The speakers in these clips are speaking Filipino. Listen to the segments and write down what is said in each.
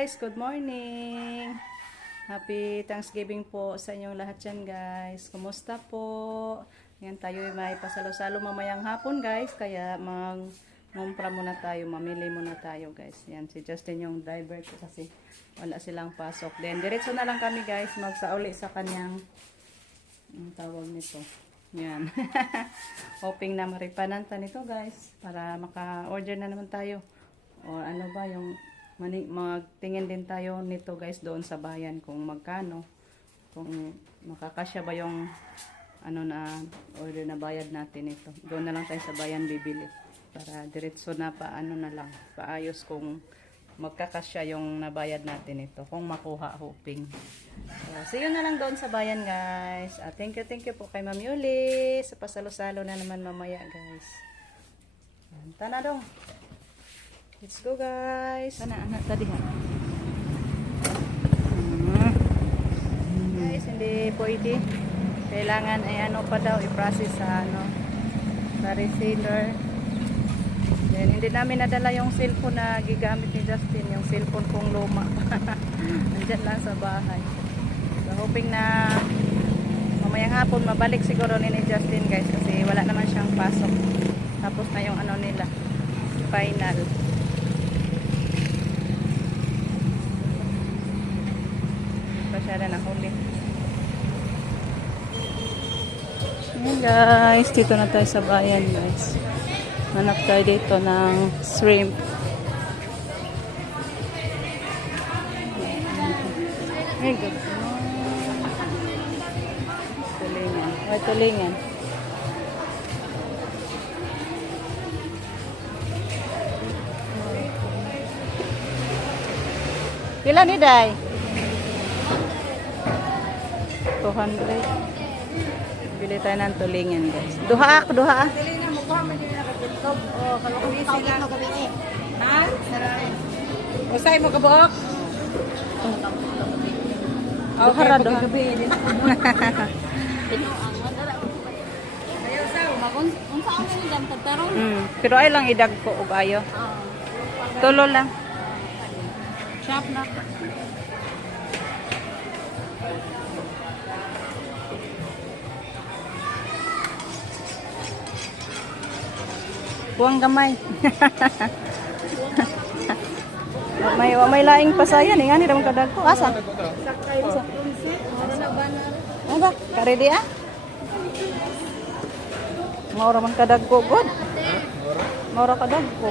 guys! Good morning! Happy Thanksgiving po sa inyong lahat dyan guys. Kumusta po? Ngayon tayo may pasalo-salo mamayang hapon guys. Kaya ngumpra muna tayo, mamili muna tayo guys. Yan, si Justin yung driver ko kasi wala silang pasok. Then diretso na lang kami guys, magsauli sa kanyang ang tawag nito. Yan. Hoping na maripananta nito guys para maka-order na naman tayo. O ano ba yung magtingin din tayo nito guys doon sa bayan kung magkano, kung makakasya ba yung ano na order na bayad natin ito. Doon na lang tayo sa bayan bibili para diretso na paano na lang paayos kung magkakasya yung nabayad natin ito kung makuha, hoping. So, see you na lang doon sa bayan guys. Thank you po kay Ma'am Yuli sa pasalo-salo na naman mamaya guys. Tana dong. Let's go guys. Sana anak tadi ha. Guys, hindi pwede. Kailangan ay ano pa daw i-process sa sa reseller. Then hindi namin nadala yung cellphone na gigamit ni Justin, yung cellphone kong luma. Nandiyan lang sa bahay. So hoping na mamayang hapon mabalik siguro ni Justin guys kasi wala naman siyang pasok. Tapos na yung ano nila, final. Masyada na huli. Ayan guys, dito na tayo sa bayan guys. Hanap tayo dito ng shrimp. Ay, good. Tulingan. Ay, tulingan. Pila ni Day? 200. Bili tayo ng tulingan guys. Duha. Oh, kalau kami sila gabi eh. Ha? Usay mo kabuok? Duha ra duha. Ayaw sa unsa ang silang tagtaron? Pero ay lang idag ko og ayo. Tulo lang. Shop na. Buwang gamay. may laing pasayan nga ni ramon kadag ko. Asa? Sakay sa pronsi. Ora na banar. Ano ba? Karedi ah? Maura man kadag ko god. Maura kadag ko.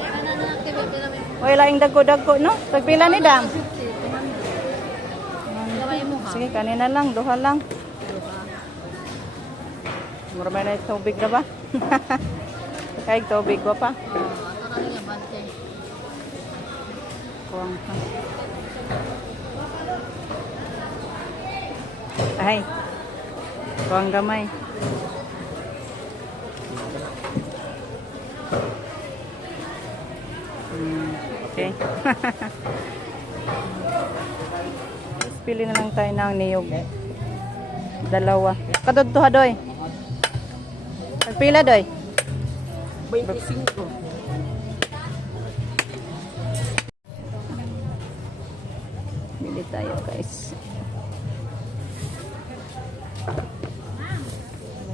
Way laing dagko no? Tagpila ni dam? Sige, kanina lang, duha lang. Mura may na tubig na ba? Kahit tubig ko pa. Kuwang pa. Ay. Kuwang gamay. Okay. Pili na lang tayo ng niyog. Dalawa. Kadod to ha, doy. Pagpila, doy. 25. Bili tayo guys.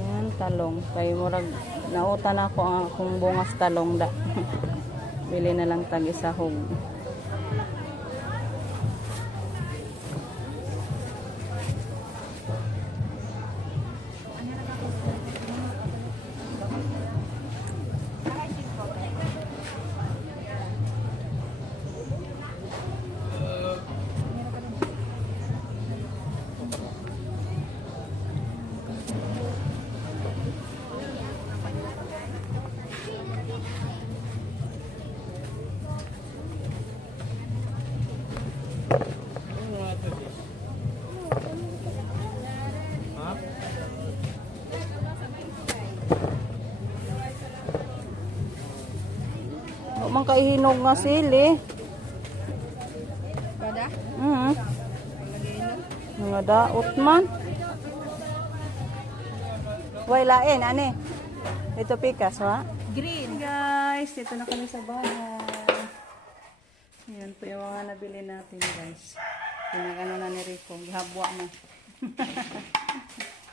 Ayan, talong. Kaya murag nautan ako ang akong bungas talong da. Bili na lang tag isahog. Man kaihinog nga sili. Kada? Mga daot man. Way lain ani. Ito pikas ha. Green. Guys, dito na kami sa bahay. Ayan po yung mga nabili natin guys. Pinagano na ni Rico. Habwa mo.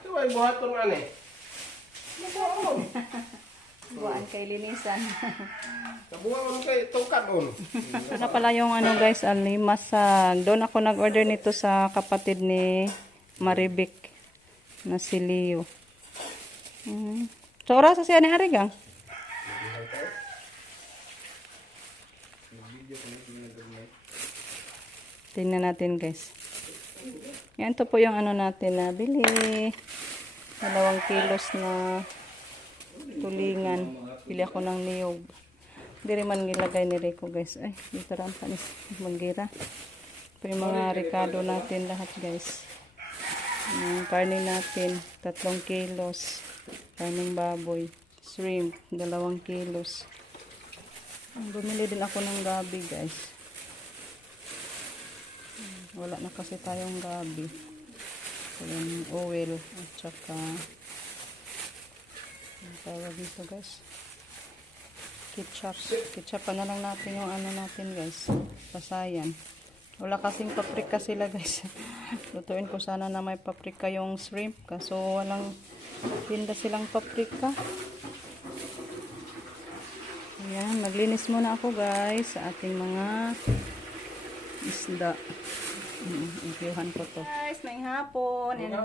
Ito ay buhaton ano eh. Nabuhaon. Buwan kay linisan. Nabuhaon kay tungkadon. Ito na pala yung ano guys, alimasag. Doon ako nag-order nito sa kapatid ni Marivic na si Leo. So, oras siya ni Arigang? Tingnan natin guys. Yan to po yung ano natin na bili. 2 kilos na tulingan. Bili ako ng niyog. Hindi rin man nilagay ni Rico guys. Ay, dito rin panis. Maggira. Ito yung mga Ricardo natin lahat guys. Yung karne natin. 3 kilos. Karneng baboy. Shrimp. 2 kilos. Bumili din ako ng gabi guys. Wala na kasi tayong gabi. So, yung oil at saka ang tawag dito guys, ketchup. Ketchup na lang natin yung ano natin guys, pasayan. Wala kasing paprika sila guys. Lutuin ko sana na may paprika yung shrimp, kaso walang tinda silang paprika. Ayan, maglinis muna ako guys sa ating mga isda. Impiyuhan ko to. Guys, may hapon. And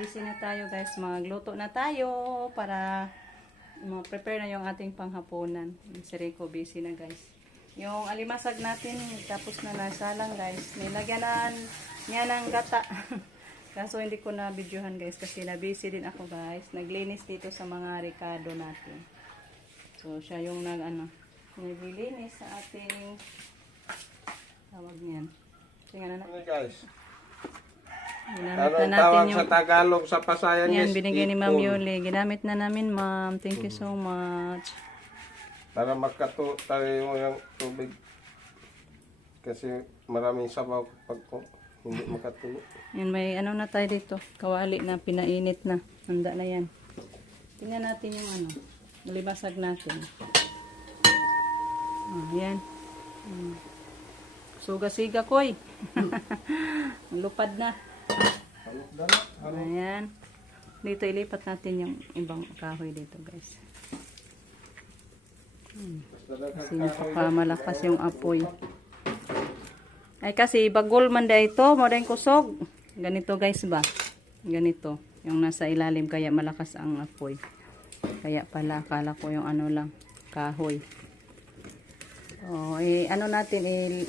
busy na tayo guys. Magluto na tayo para prepare na yung ating panghapunan. Si Rico busy na guys. Yung alimasag natin, tapos na nasalang guys. Nilagyanan niya ng gata. Kaso hindi ko na videohan guys kasi na busy din ako guys. Naglinis dito sa mga Ricardo natin. So, siya yung naglilinis sa ating tawag niyan. Tingnan na. Guys. Ginamit Anong na tawag natin sa yung Tagalog sa pasayan? yan, Yes, binigay ni Ma'am ipon. Yuli. Ginamit na namin, Ma'am. Thank you so much. Para makato tayo yung tubig. Kasi maraming sabaw pag hindi makatulo. Yan, may ano na tayo dito. Kawali na, pinainit na. Handa na yan. Tingnan natin yung nalibasag natin. Yan. Suga-siga, koy. Lupad na. Ayan. Dito ilipat natin yung ibang kahoy dito, guys. Kasi napakamalakas yung apoy. Ay kasi bagol man da ito, modern kusog. Ganito guys ba? Ganito. Yung nasa ilalim kaya malakas ang apoy. Kaya pala akala ko yung lang, kahoy. Oh, natin,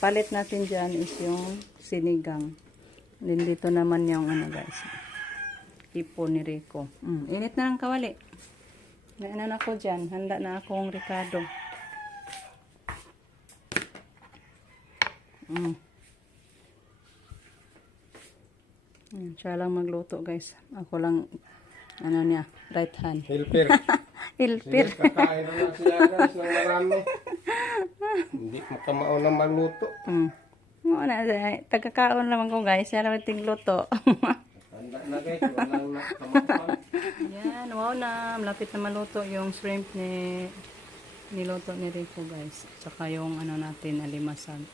palit natin dyan is yung sinigang. Then dito naman yung guys, ipon ni Rico. Init na ng kawali. Naanan ako dyan. Handa na akong Ricardo. Siya lang magluto guys. Ako lang, right hand. Hilper. Hilper. Sige, kakain na siya guys ng marami. Hindi makamao na maluto. Tagakaon naman ko guys. Siya lang ting luto. Handa na guys. Walang nakamao. Yan, wow na. Malapit na maluto yung shrimp niluto ni Rico guys. Tsaka yung natin, alimasag.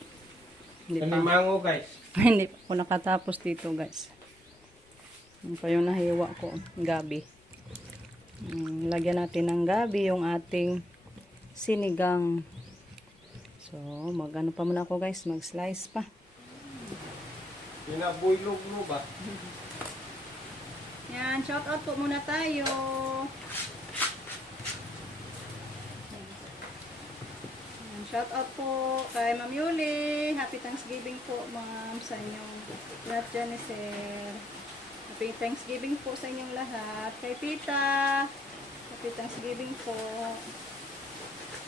Kalimango guys. Hindi pa ako nakatapos dito guys. Yung pa yung nahiwa ko. Gabi. Lagyan natin ng gabi yung ating sinigang. So, mag-ano pa muna ako guys. Mag-slice pa. Pinabuylog mo ba? Yan, shout out po muna tayo. Yan, shout out po kay Ma'am Yuli. Happy Thanksgiving po ma'am sa inyong lahat dyan ni Sir. Happy Thanksgiving po sa inyong lahat. Kay Tita, happy Thanksgiving po.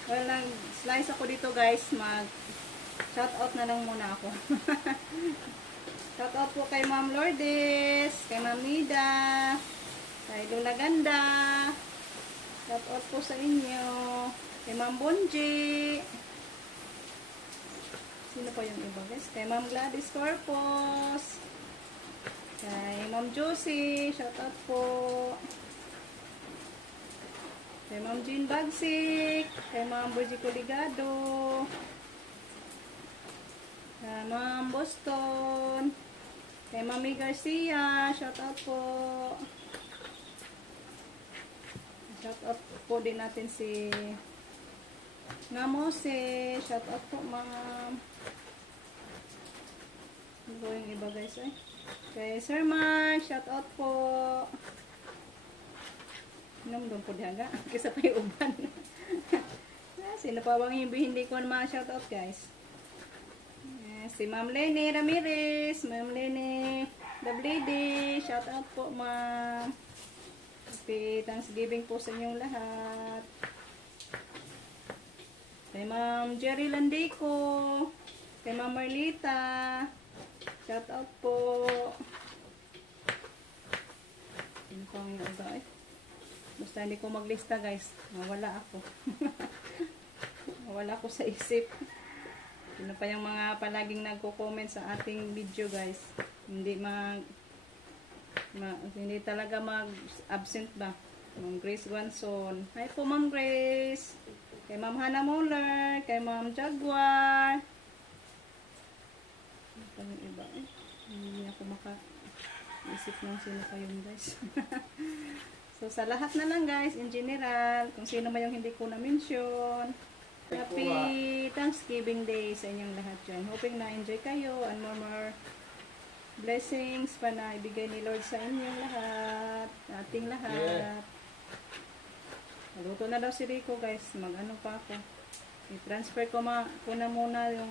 Well, nag-slice ako dito guys. Shout out na lang muna ako. Shout out po kay Ma'am Lourdes, kay Ma'am Nida, kay Lula Ganda. Shout out po sa inyo. Kay Ma'am Bonji. Sino pa yung iba guys? Kay Ma'am Gladys Corpus. Kay Ma'am Josie. Shout out po. Kay Ma'am Jean Bagsik. Kay Ma'am Burji Coligado. Ma'am Boston. Kay Mami Garcia. Shout out po. Shout out po din natin si Namose. Shout out po, ma'am. Ano po yung iba guys eh? Kay Sir Mark. Shout out po. Inom doon po dihaga. Kisa pa yung uban. Sino pa bang hindi ko naman shout out guys? Si Ma'am Lene Ramirez. Ma'am Lene Dablidi. Shout out po, ma'am. Happy Thanksgiving po sa inyong lahat. Kay Ma'am Jerry Landico. Kay Ma'am Marlita. Shout out po. Ano pang yung iba eh? Basta hindi ko maglista guys. Mawala ako. Mawala ako sa isip. Ano pa yung mga palaging nagko-comment sa ating video guys. Hindi hindi talaga mag-absent ba. Ma'am Grace Guanson. Hi po Ma'am Grace. Kay Ma'am Hannah Moller. Kay Ma'am Jaguar. Ano pa yung iba eh. Hindi ako maka-isip ng sino pa yun guys. So, sa lahat na lang guys, in general, kung sino man yung hindi ko na-mention, happy Thanksgiving Day sa inyong lahat dyan. Hoping na-enjoy kayo and more blessings pa na ibigay ni Lord sa inyong lahat, ating lahat. Yeah. Naluto na daw si Rico guys, mag-ano pa ako. I-transfer ko na muna yung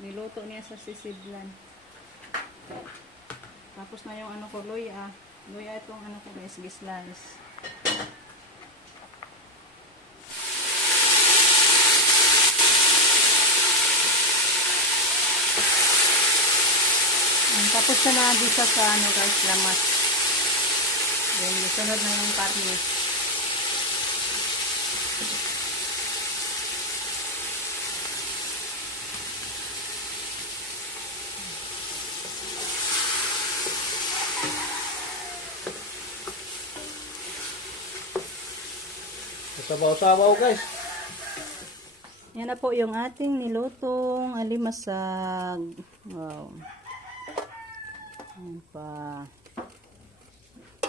niluto niya sa sisidlan. Tapos na yung ko, luya. Luya itong ko guys, gislice. Tapos na bisa sa guys, lamas. Then, sunod na yung karne. Sabaw-sabaw guys. Yan na po yung ating nilutong alimasag. Wow. Yan pa.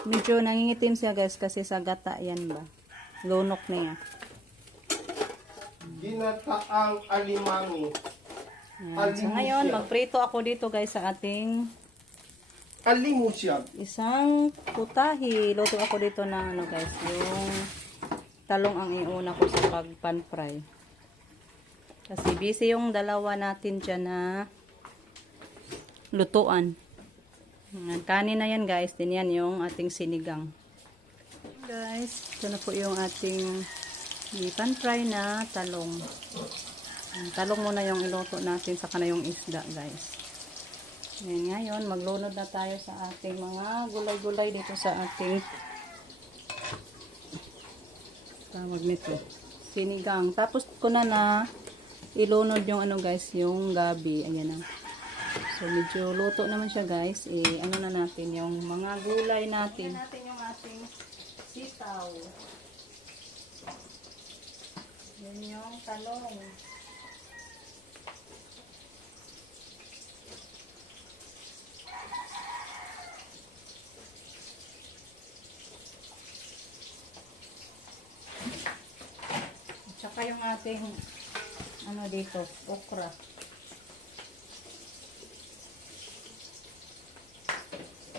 Medyo nangingitim siya guys kasi sa gata yan ba. Lunok niya. Ginataang alimango. Yan. So ngayon, magprito ako dito guys sa ating Alimusyag. isang putahi. Luto ako dito ng guys, yung talong ang iuna ko sa pag-pan fry. Kasi busy yung dalawa natin dyan na lutuan. Kanin na yan guys. Din yan yung ating sinigang. Guys, ito na po yung ating pan fry na talong. Talong muna yung iluto natin, saka na yung isda guys. Ngayon, maglunod na tayo sa ating mga gulay-gulay dito sa ating tawag nito, sinigang. Tapos ko na ilunod yung guys, yung gabi. Ayan na. So medyo luto naman siya guys. Ano na natin yung mga gulay natin. Natin yung ating sitaw. Yan yung talong. Tsaka yung ating dito, okra.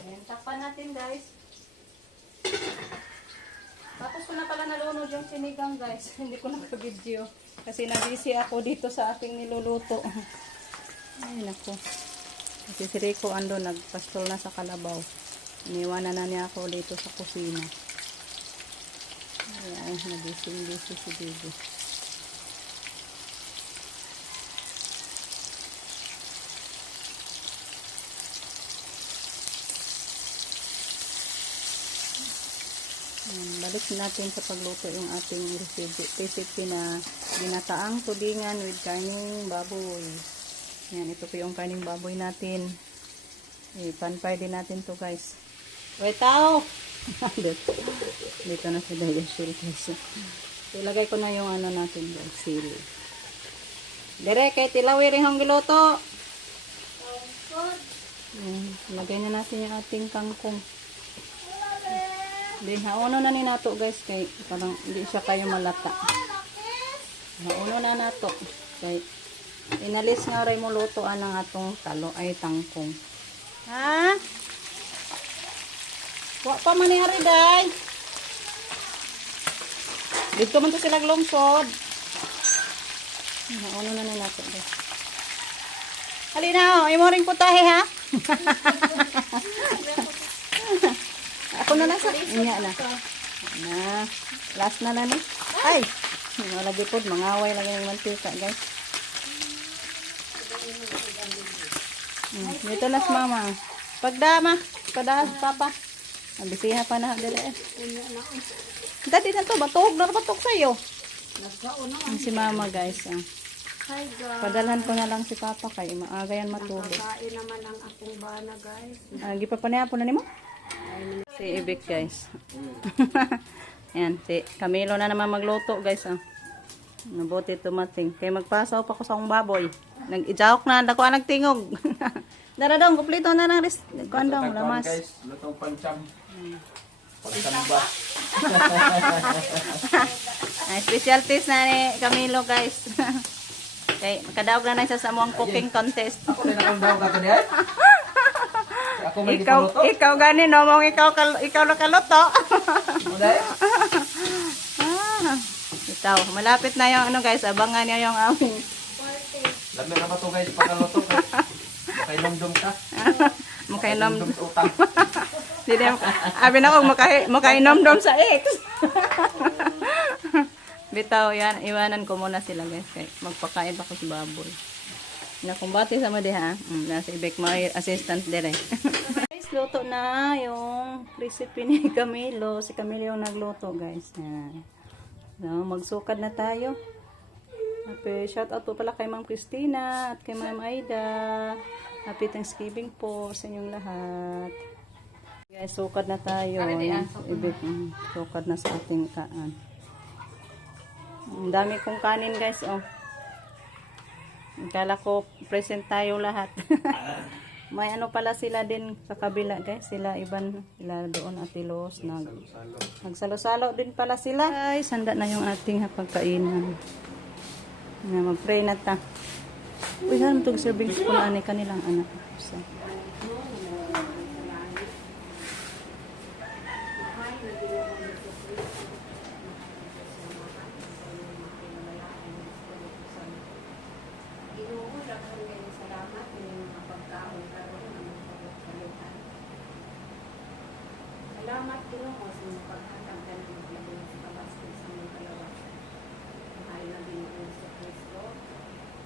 Ayan, takpan natin guys. Tapos ko na pala nalunod yung sinigang guys. Hindi ko naka-video. Kasi nabisi ako dito sa ating niluluto. Ayun ako. Kasi si Rico ando nagpastol na sa kalabaw. Iniwanan na niya ako dito sa kusina. Ayan, nabisi si Bibi. Balik natin sa pagluto yung ating recipe na ginataang tudingan with karning baboy. Yan, ito po yung karning baboy natin. Pan-fry din natin to guys. Wait, tao! Dito na si Diashil guys. Ilagay ko na yung natin guys, sili. Dire, kay tilawi rin ang giluto. Ayan, lagay na natin yung ating kangkong. Then, hauno na ni nato guys, kay parang hindi siya kayo malata. Hauno na nato. Kay, inalis nga rin mo lutoan ng atong talo ay tangkong. Ha? Wa pa man ni ari day. Dito man to sila glongsod. Hauno na na nato guys. Halina, imo ring putahe ha. Ako na lang sa inya na. Na, last na lang. Ay, wala gipod, mangaway lang yung mantika, guys. Dito na si mama. Pagdama, papa. Nabisiha pa na dili eh. Dati na to, batok na batok sa'yo. Si mama, guys. Hi guys. Padalhan ko na lang si papa kay maaga yan matulog. Kain naman ang akong bana guys. Gipapanihapon na nimo? Si Ibik guys. Yan, si Camilo na naman magluto guys. Nabuti tumating. Kaya magpasaw pa ko sa akong baboy. Nag-ijawok na, dako ang nagtingog. Daradong, kuplito na ng ris. Kuandong, lamas. Guys, lutong pancham. Pansamba. Ay, specialties na ni Camilo guys. Okay, makadaog na siya sa among cooking contest. Ako rin akong daw ka niya. Ako may gipuluto. Ikaw gani no, mong ikaw nakaluto. Muday? Ikaw, malapit na yung ano guys, abangan niyo yung aming. Lami na ba ito guys, pagkaluto ka? Makainomdom ka? Makainom. Makainomdom sa utang. Dili abi na og makainom-dom sa ex. Bitaw yan, iwanan ko muna sila guys. Kay magpakain pa ko sa baboy. Nakumbati sa mo diha. Nasa ibig mo assistant dire. Guys, luto na yung recipe ni Camilo. Si Camilo yung nagluto guys. Yan. So, magsukad na tayo. Happy shout out po pala kay Ma'am Christina at kay Ma'am Aida. Happy Thanksgiving po sa inyong lahat. Guys, sukad na tayo. Ibig, sukad na sa ating kaan. Ang dami kong kanin guys, oh. Kala ko present tayo lahat. May ano pala sila din sa kabila guys. Sila iban, sila doon atilos. Nagsalo-salo din pala sila. Guys, handa na yung ating pagkainan. Mag-pray na ta. Uy, saan itong serving spoon ani kanilang anak. So, Salamat Ginoo sa mga pagkakataon ng Panginoon sa kabaskog sa mga kalawasan. Mahal na Ginoo sa Kristo.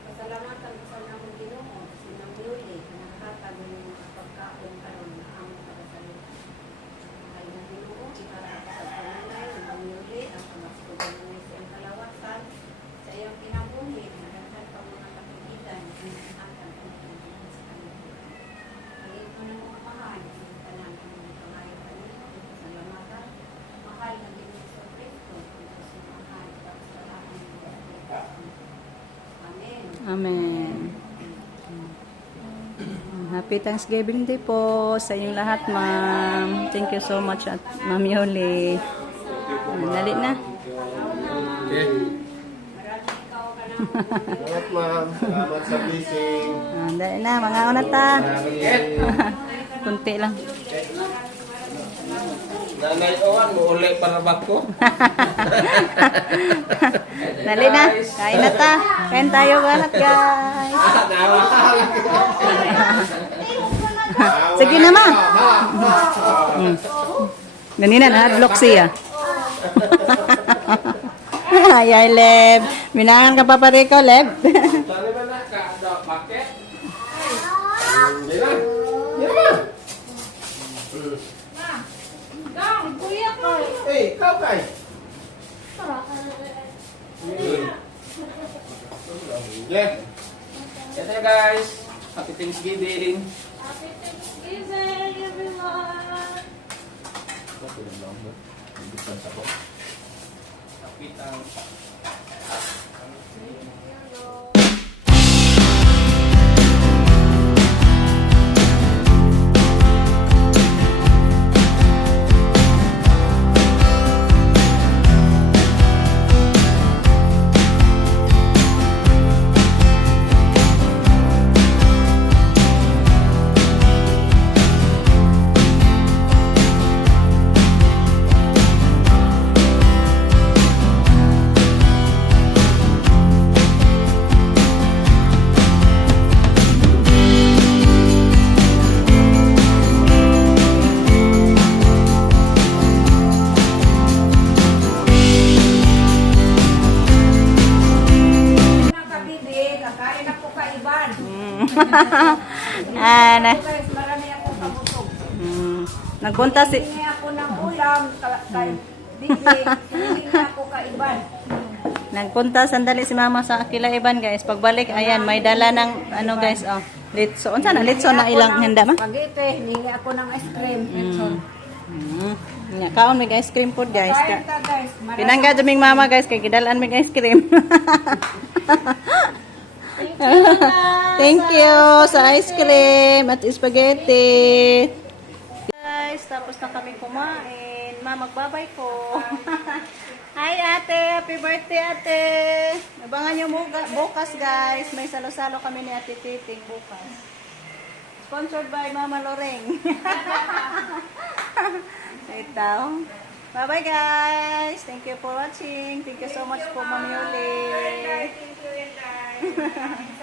Pasalamatan ko sa namang Ginoo sa nang muli na nakatag ng mga pagkaon karon na ang pagkasalutan. Mahal na Ginoo, iharap sa pananay na muli ang kabaskog ng mga sa kalawasan sa iyong kinabuhi na daghan pa mga kapigitan na sinahatan ang Panginoon sa kanila. Halin ko ng mga mahal sa tanan ng mga pangayon kanila. Salamatan, mahal na Ginoo sa Kristo, ito si mahal sa lahat ng mga. Amen. Amen. Happy Thanksgiving Day po sa inyong lahat, ma'am. Thank you so much at Ma'am Yoli. Dali na. Okay. Salamat ma'am. Salamat sa blessing. Dali na, mga unata. Kunti lang. Nanay Owan, muuli para bako. Dali na, kain na ta. Kain tayo lahat, guys. Sige na, ma. Ganina, na-adlock siya. Ay, Leb. Minahan ka pa pare ko, Leb. Tali ba na ka? Bakit? Hindi na. Yan na. Kuya ko. Eh, ikaw kay. Yeah. Ito ya guys. Happy Thanksgiving. Happy Thanksgiving, everyone. Kapitang. Guys, marami akong kabusog. Nagpunta si... Hindi ako ng ulam kay Bibi. Hindi ako kaiban. Nagpunta sandali si mama sa Akila Iban guys. Pagbalik, ayan, may dala ng ano guys, oh. Litso. Unsa na? Litso na ilang handa ma? Spaghetti. Hindi ako ng ice cream. Nya, kaon mig ice cream food guys. Kain ta guys. Pinangga duming mama guys, kay gidalaan mig ice cream. Thank you sa ice cream at spaghetti. Guys, tapos na kami kumain. Ma, magbabay ko. Hi ate, happy birthday ate. Abangan nyo bukas guys. May salo-salo kami ni Ate Titing bukas. Sponsored by Mama Loreng. Ito. Bye-bye guys. Thank you for watching. Thank you so much po Mami Yuli. Thank you guys.